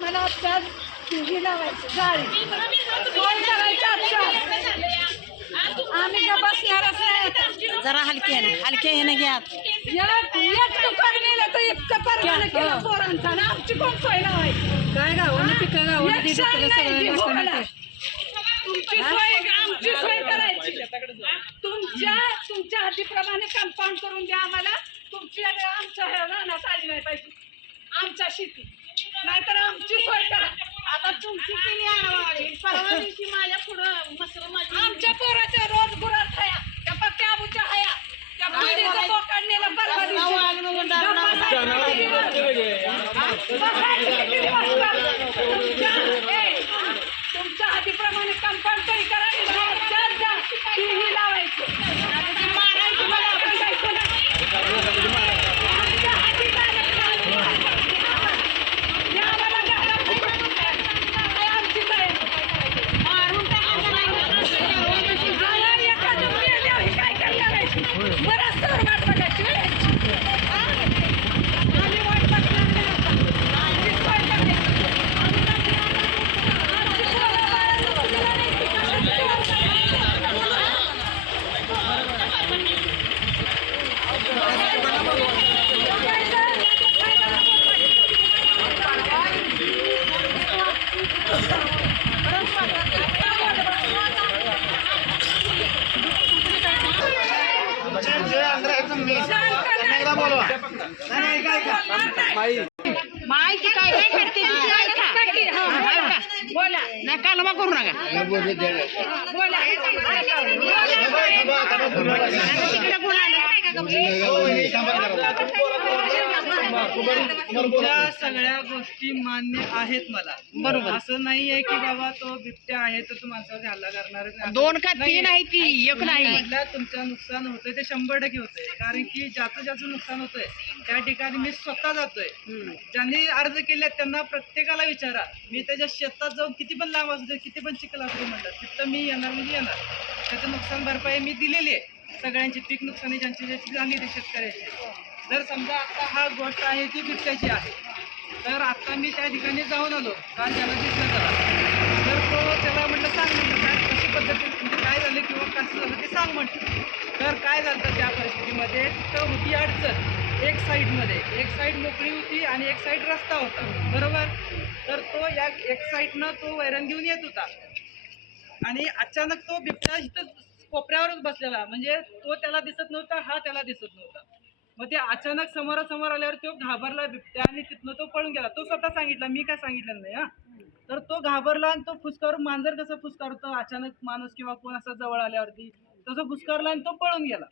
मला लावायची. फोन करायचा आम्ही का बसणारच नाही आता. जरा हलक्याने हलक्या ह्याने घ्या. एक एक तुकार नेलं तर इतकं परवाना केलं पोरांचा. ना आमची कोण सोय लावायची? काय गावाने पिकं गावाने एक क्षण नाही ती भोगाला. तुमची सोय आमची सोय करायची. तुमच्या तुमच्या हातीप्रमाणे कंपाऊंड करून द्या आम्हाला. तुमची आणि आमच्या ह्या रानात आली नाही पाहिजे. आमच्या शेती. नाहीतर आमची सोय करा आता तुमची केली आणवाडी. परवा दिवशी माझ्या पुढं मसर माझी आमच्या पोराच्या रोज गुरात हया. त्या पत्त्या आबूच्या हया. त्या पिढीचं बोकाड नेलं परवा दिवशी. गप्पा बसायचं किती वाजता? तुमच्या ए, तुमच्या हातीप्रमाणे कंपाऊंड तरी करा आणि बाहेर जात जा टीव्ही लावायचं मारायची मला आपण जायचं नाही. आमच्या हाती काय नाही. हे आम्हाला घालायचं काय आमची काय मारून टाकायचं नाही आणि एखादं मेल्यावर हे काय करणार आहे? बरंच तर वाट बघायची होय यांची. हा? आम्ही वाट बघणार नाही आता. आमची सोय करायची. आमची पोरं बाळं नोकरीला नाही, ती कशाची माहिती काय काय करते ती ऐका. बोला नाही कालवा करू नका बोला तिकडे कोण आलं तुमच्या सगळ्या गोष्टी मान्य आहेत मला. बरोबर. असं नाहीये की बाबा तो बिबट्या आहे तर तू माणसावर हल्ला करणार दोन का तीन आहे ती एक नाही. म्हटलं तुमचं नुकसान होतंय ते शंभर टक्के होतंय. कारण की ज्याचं ज्याचं नुकसान होतंय त्या ठिकाणी मी स्वतः जातोय. ज्यांनी अर्ज केले त्यांना प्रत्येकाला विचारा. मी त्याच्या शेतात जाऊन किती पण लांब असू दे किती पण चिखल असू दे म्हणलं तिथं मी येणार म्हणजे येणार. त्याचं नुकसान भरपाई मी दिलेली आहे. सगळ्यांची पीक नुकसानी ज्यांची ज्यांची झाली ते शेतकऱ्याची. जर समजा आता हा गोष्ट आहे ती बिबट्याची आहे तर आता मी त्या ठिकाणी जाऊन आलो. काल त्याला दिसलं त्याला तर तो त्याला म्हटलं सांग म्हटलं काय कशी पद्धती म्हणजे काय झालं किंवा कसं झालं ते सांग म्हटलं. तर काय झालं त्या परिस्थितीमध्ये? तर होती अडचण. एक साईडमध्ये. एक साईड मोकळी होती आणि एक साईड रस्ता होता. बरोबर? तर तो या एक साईडनं तो वैरण घेऊन येत होता. आणि अचानक तो बिबट्या इथं कोपऱ्यावरच बसलेला. म्हणजे तो त्याला दिसत नव्हता हा त्याला दिसत नव्हता. मग ते अचानक समोरासमोर आल्यावर तो घाबरला बिबट्या आणि तिथनं तो पळून गेला. तो स्वतः सांगितला मी काय सांगितलं नाही हा. तर तो घाबरला आणि तो फुसकावर मांजर कसं फुसकारतो अचानक माणूस किंवा कोण असा जवळ आल्यावरती तसं फुसकारला आणि तो पळून गेला.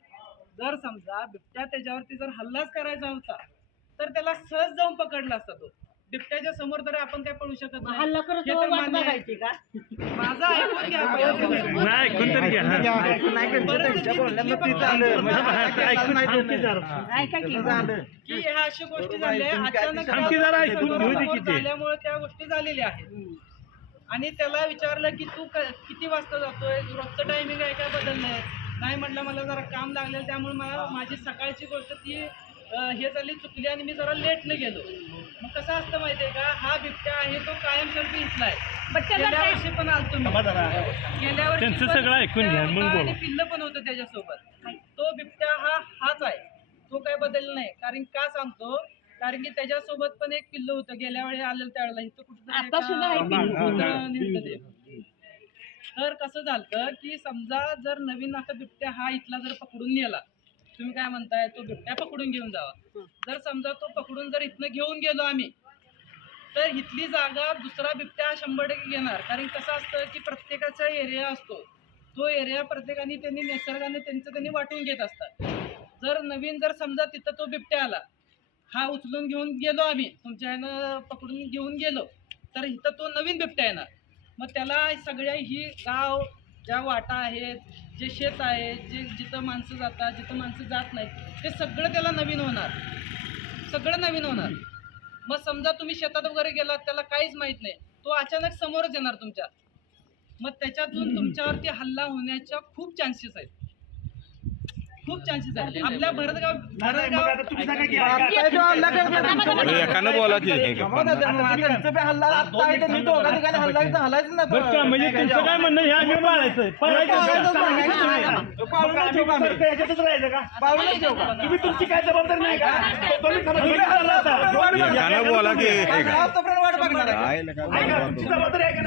जर समजा बिबट्या त्याच्यावरती जर हल्लाच करायचा होता तर त्याला सहज जाऊन पकडला असता तो. बिबट्याच्या समोर तर आपण काय पळू शकत नाही. हल्ला करत हे तर मान्य आहे. बघायची का? माझं ऐकून घ्या पहिलं. नाही कोणतरी घ्या ऐका की. की ह्या अशा गोष्टी झाल्या अचानक आणखी जरा ऐकून घेऊ दे की ते. झाल्यामुळे त्या गोष्टी झालेल्या आहेत. आणि त्याला विचारलं की तू क- किती वाजता जातोय? रोजचं टायमिंग आहे काय बदललंय? नाही म्हटलं मला जरा काम लागलेलं त्यामुळे मला माझी सकाळची गोष्ट ती अं, हे झाली चुकली आणि मी जरा लेटनं गेलो. मग कसं असतं माहितीये का? हा बिबट्या आहे तो कायमस्वरूपी इथला आहे. गेल्या वर्षी पण आलतो मी. गेल्या वर्षी त्यांचं पण सगळं ऐकून घ्या, मग बिबट्या होता बोला. आणि पिल्लं पण होतं त्याच्यासोबत. तो बिबट्या हा हाच आहे. तो काय बदलला नाही. कारण का सांगतो? कारण की त्याच्यासोबत पण एक पिल्लं होतं. गेल्या वेळी आलेलं त्यावेळेला इथं कुठं आता सुद्धा आहे पिल्लं. तर कसं झालं की समजा जर नवीन आता बिबट्या हा इथला जर पकडून नेला तुम्ही काय म्हणताय तो बिबट्या पकडून घेऊन जावा. जर समजा तो पकडून जर इथनं घेऊन गेलो आम्ही तर इथली जागा दुसरा बिबट्या शंभर टक्के घेणार. कारण कसं असतं की प्रत्येकाचा एरिया असतो. तो एरिया प्रत्येकाने त्यांनी निसर्गाने त्यांचं त्यांनी वाटून घेत असतात. जर नवीन जर समजा तिथं तो बिबट्या आला हा उचलून घेऊन गेलो आम्ही तुमच्या ह्यानं पकडून घेऊन गेलो तर इथं तो नवीन बिबट्या येणार. मग त्याला सगळ्या ही गाव ज्या वाटा आहेत जे शेत आहे जे जिथं माणसं जातात जिथं माणसं जात नाहीत ते सगळं त्याला नवीन होणार. सगळं नवीन होणार. मग समजा तुम्ही शेतात वगैरे गेलात त्याला काहीच माहीत नाही. तो अचानक समोरच येणार तुमच्या. मग त्याच्यातून तुमच्यावरती हल्ला होण्याच्या खूप चान्सेस आहेत. खूप चान्सेस आहेत. आपल्या भरतगाव नाही, मग आता तुम्ही सांगा की भरतगाव. एकानं बोला की हे म्हणजे तुमचं काय म्हणणं? हे आम्ही पाळायचं. पाळायचं. तुम्ही तुमची काय जबाबदारी नाही का? एकानं बोला की?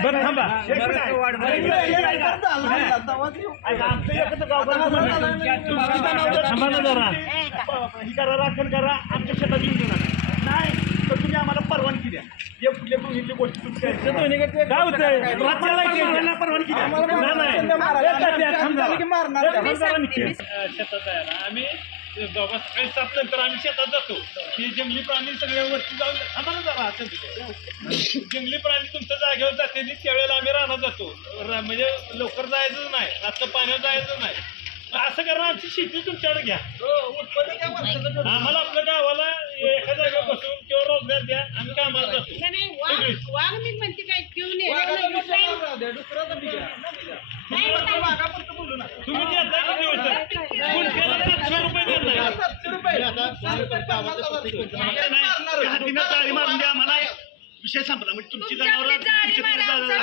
बरं थांबा. थांबा ना जरा. ही करा राखण करा. आमच्या शेतात नाही तर तुम्ही आम्हाला परवानगी द्या. हे गोष्टी तुमची काय परवानगी द्या. नाही. शेतात आम्ही बाबा सकाळी सात नंतर आम्ही शेतात जातो. हे जंगली प्राणी सगळे वरती जाऊन ना जरा असं. जंगली प्राणी तुमच्या जागेवर जाते त्यावेळेला आम्ही रानात जातो. म्हणजे लवकर जायचं नाही रात्र पाण्यात जायचं नाही. असं करा आमची शेती तुमच्याकडे घ्या. आम्हाला आपल्या गावाला एका जागेवर बसून किंवा रोजगार द्या आम्ही कामाला जातो. नाही, नाही, वाघ मी म्हणते काय घेऊन ये. नाही, तुम्ही देता किती होतं गुंठ्याला सातशे रुपये देत नाही हातीनं जाळी मारून द्या आम्हाला विषय संपला म्हणजे तुमची जनावर तुमची जाळी मारा,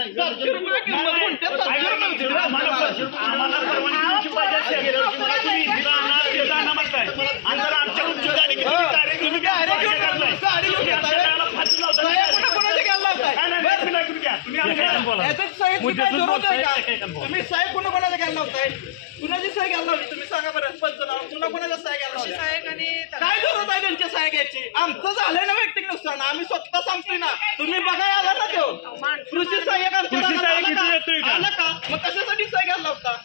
आमच्या आम्हाला परवानगी तुमची पाहिजे असेल. तुम्ही. आणि जर झाली की करताय. आमच्या फाशी लावताय. नाही, नाही, नाही, नाही आमच्या बोला. कुणा कोणाला घ्यायला लावताय? कुणाची सही घ्यायला लावली? तुम्ही सांगा बरं. पंचनामा कुणा कोणाच्या सही घ्यायला लावल्या? साहेब आणि काय जरूरत आहे घ्यायची? आमचं झालंय ना वैयक्तिक नुकसान. आम्ही स्वतः सांगतोय ना. तुम्ही बघाय आला ना तो. कृषी सहाय्यक आला इथे येतोय का? आला का मग कशासाठी सही घ्यायला लावता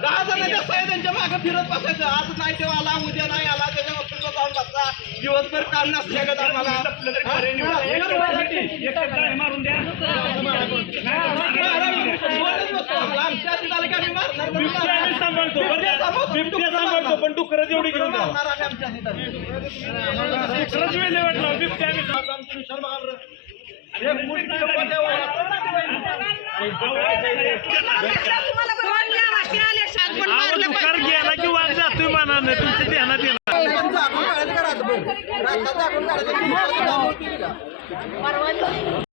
दहा जणांच्या सही त्यांच्या मागे फिरत बसायचं. आज नाही तेव्हा आला उद्या नाही आला. त्याच्या ऑफिसला जाऊन बसता दिवसभर काम नसल्यागत आम्हाला मारून द्या. पण घेऊन वेळ वाटला बिबट्या आहे, माहिती आली शाळेत पण मारलं पाहिजे. गेला की वाघ जातोय मानाने तुमच्या ध्यानात येणार.